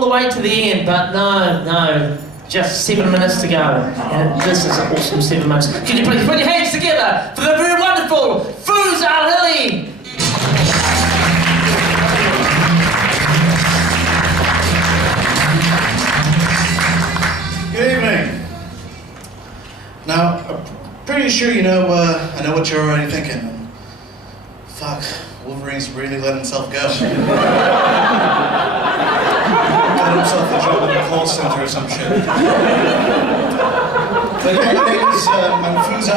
all the way to the end, but no, just 7 minutes to go. And this is an awesome 7 minutes. Could you please put your hands together for the very wonderful Fooz. Good evening. Now, I'm pretty sure you know, I know what you're already thinking. Fuck, Wolverine's really let himself go. Got himself a job in a call center or some shit. But my name is, I'm Fooz,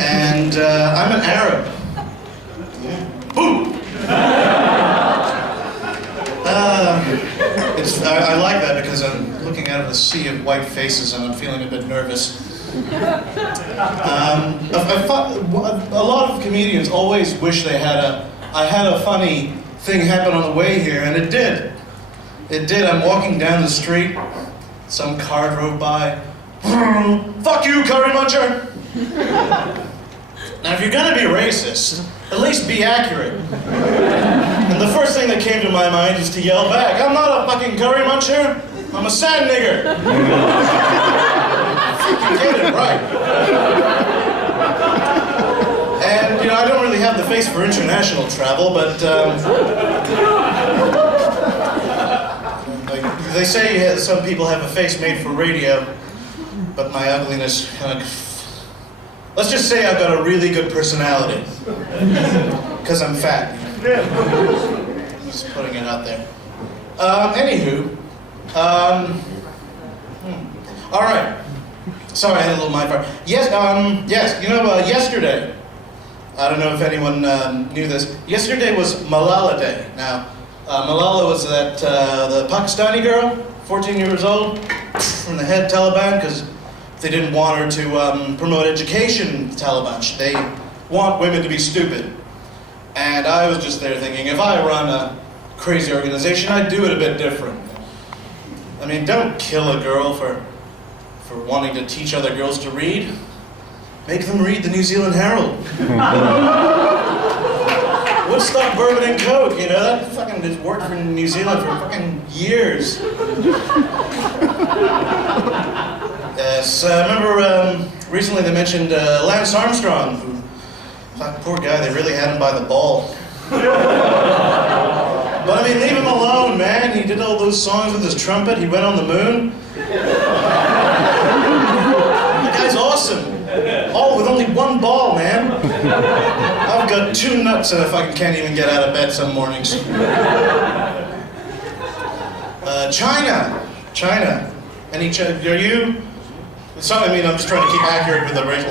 and I'm an Arab. Boom! I like that because I'm looking out of a sea of white faces and I'm feeling a bit nervous. A lot of comedians always wish they had I had a funny thing happen on the way here, and it did. It did. I'm walking down the street, some car drove by. Fuck you, curry muncher! Now if you're gonna be racist, at least be accurate. And the first thing that came to my mind is to yell back, I'm not a fucking curry muncher, I'm a sand nigger. You get it right. And, you know, I don't really have the face for international travel, but, like, they say some people have a face made for radio, but my ugliness kind of... Let's just say I've got a really good personality. Because I'm fat. Just putting it out there. Anywho. All right. Sorry, I had a little mind fire. Yes, you know, yesterday, I don't know if anyone knew this, yesterday was Malala Day. Now, Malala was that, the Pakistani girl, 14 years old, from the head Taliban, because they didn't want her to promote education, Taliban. They want women to be stupid. And I was just there thinking, if I run a crazy organization, I'd do it a bit different. I mean, don't kill a girl for wanting to teach other girls to read. Make them read the New Zealand Herald. Woodstock, Bourbon and Coke, you know, that fucking has worked for New Zealand for fucking years. Yes, I remember recently they mentioned Lance Armstrong, who, poor guy, they really had him by the ball. But I mean, leave him alone, man. He did all those songs with his trumpet, he went on the moon. The guy's awesome. All with only one ball, man. I've got 2 nuts and I fucking can't even get out of bed some mornings. China. Are you? Sorry, I mean, I'm just trying to keep accurate with the race.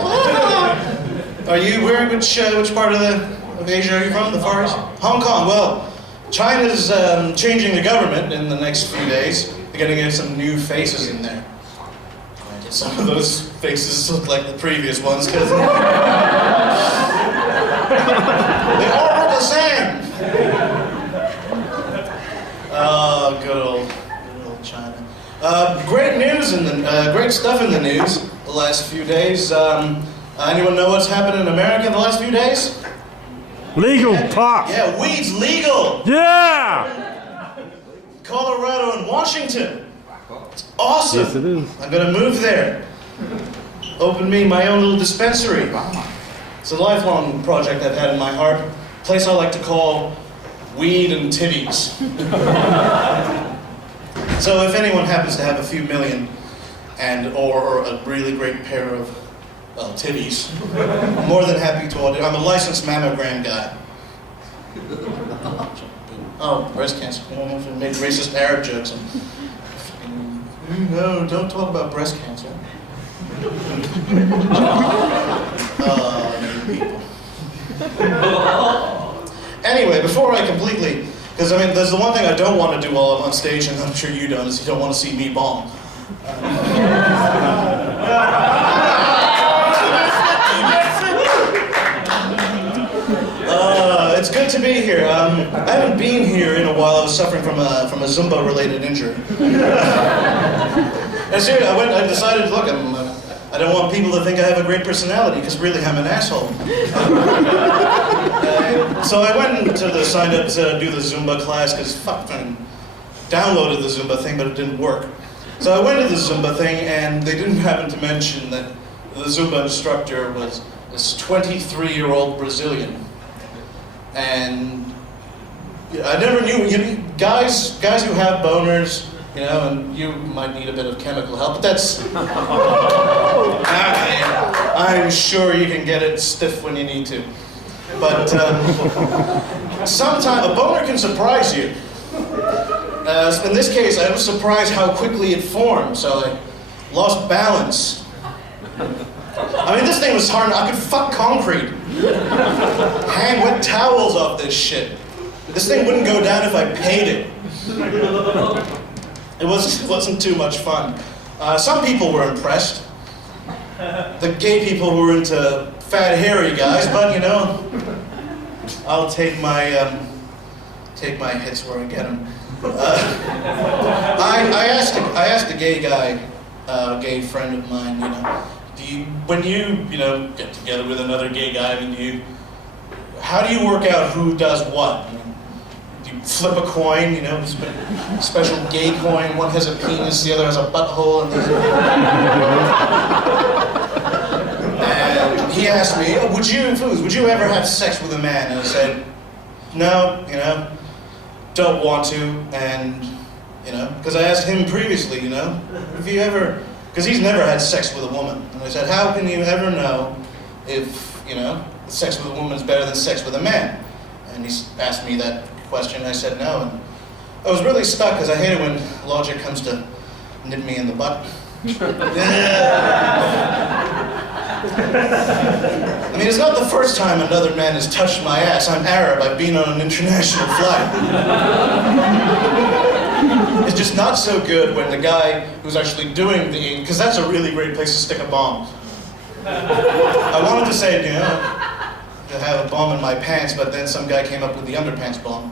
Are you, which part of Asia are you from? The Far East? Hong Kong. Well, China's changing the government in the next few days. They're gonna get some new faces in there. Some of those faces look like the previous ones because they all look the same. Oh, good old China. Great news great stuff in the news the last few days. Anyone know what's happened in America in the last few days? Legal pot. Yeah, weed's legal. Yeah. Colorado and Washington. It's awesome. Yes, it is. I'm gonna move there. Open me my own little dispensary. It's a lifelong project I've had in my heart. A place I like to call Weed and Titties. So if anyone happens to have a few million or a really great pair of titties, I'm more than happy to order. I'm a licensed mammogram guy. Oh, breast cancer. I don't know if I made racist Arab jokes. No, don't talk about breast cancer. People. Anyway, before I completely, because I mean, there's the one thing I don't want to do while I'm on stage, and I'm sure you don't, is you don't want to see me bomb. It's good to be here. I haven't been here in a while. I was suffering from a Zumba-related injury. And seriously, I decided, look, I don't want people to think I have a great personality, because really I'm an asshole. So I went to sign up to do the Zumba class, because fuck, downloaded the Zumba thing, but it didn't work. So I went to the Zumba thing, and they didn't happen to mention that the Zumba instructor was this 23-year-old Brazilian. And I never knew, guys who have boners, and you might need a bit of chemical help, but that's... I'm sure you can get it stiff when you need to. But sometimes a boner can surprise you. In this case, I was surprised how quickly it formed, so I lost balance. I mean, this thing was hard. I could fuck concrete. Hang wet towels off this shit. This thing wouldn't go down if I paid it. It wasn't too much fun. Some people were impressed. The gay people who were into fat, hairy guys, but I'll take my hits where I get them. I asked a gay guy, a gay friend of mine, when you get together with another gay guy, how do you work out who does what? Do you flip a coin, special gay coin, one has a penis, the other has a butthole, and he asked me, Fooz, would you ever have sex with a man? And I said, no, don't want to, and, because I asked him previously, have you ever, because he's never had sex with a woman. And I said, how can you ever know if, sex with a woman is better than sex with a man? And he asked me that question, and I said no, and I was really stuck, because I hate it when logic comes to nip me in the butt. I mean, it's not the first time another man has touched my ass. I'm Arab, I've been on an international flight. It's just not so good when the guy who's actually doing the eating, because that's a really great place to stick a bomb. I wanted to say, to have a bomb in my pants, but then some guy came up with the underpants bomb.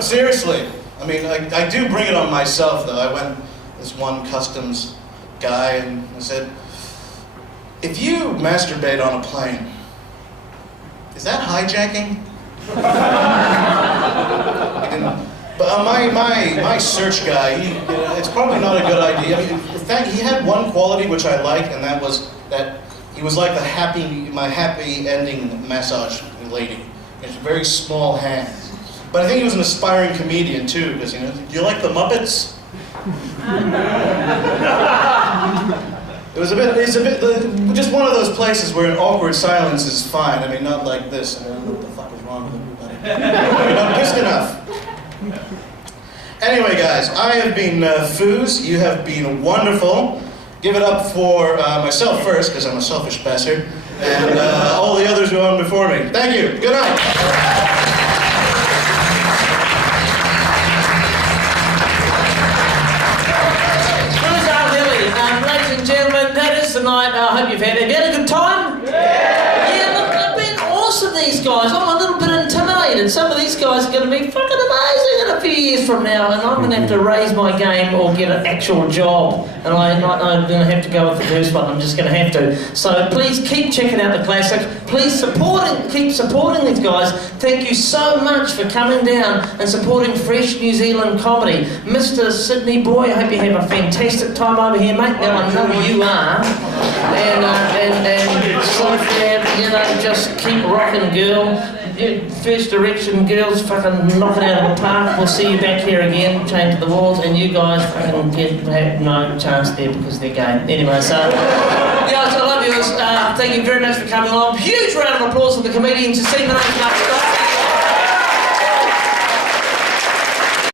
Seriously. I mean, I do bring it on myself, though. I went this one customs guy and I said, if you masturbate on a plane, is that hijacking? But my search guy, it's probably not a good idea. I mean, in fact, he had one quality which I liked, and that was that he was like my happy ending massage lady. He had very small hands. But I think he was an aspiring comedian too, because do you like the Muppets? It's a bit, just one of those places where an awkward silence is fine. I mean, not like this. I don't know what the fuck is wrong with everybody. You're not pissed enough. Anyway, guys, I have been Fooz. You have been wonderful. Give it up for myself first, because I'm a selfish bastard, and all the others who are on before me. Thank you. Good night. Tonight, I hope you've had a good time? Yeah, look, they've been awesome, these guys. I'm a little bit intimidated. Some of these guys are going to be fucking amazing in a few years from now, and I'm going to have to raise my game or get an actual job. And I'm going to have to go with the first one. I'm just going to have to. So please keep checking out the classic. Please keep supporting these guys. Thank you so much for coming down and supporting fresh New Zealand comedy. Mr. Sydney boy, I hope you have a fantastic time over here, mate. Now I know you are. And Sophia, just keep rocking, girl. First Direction girls fucking knock it out of the park. We'll see you back here again, chained to the walls, and you guys fucking have no chance there because they're gay. Anyway, so guys, I love you. Thank you very much for coming along. Huge round of applause for the comedians. You see the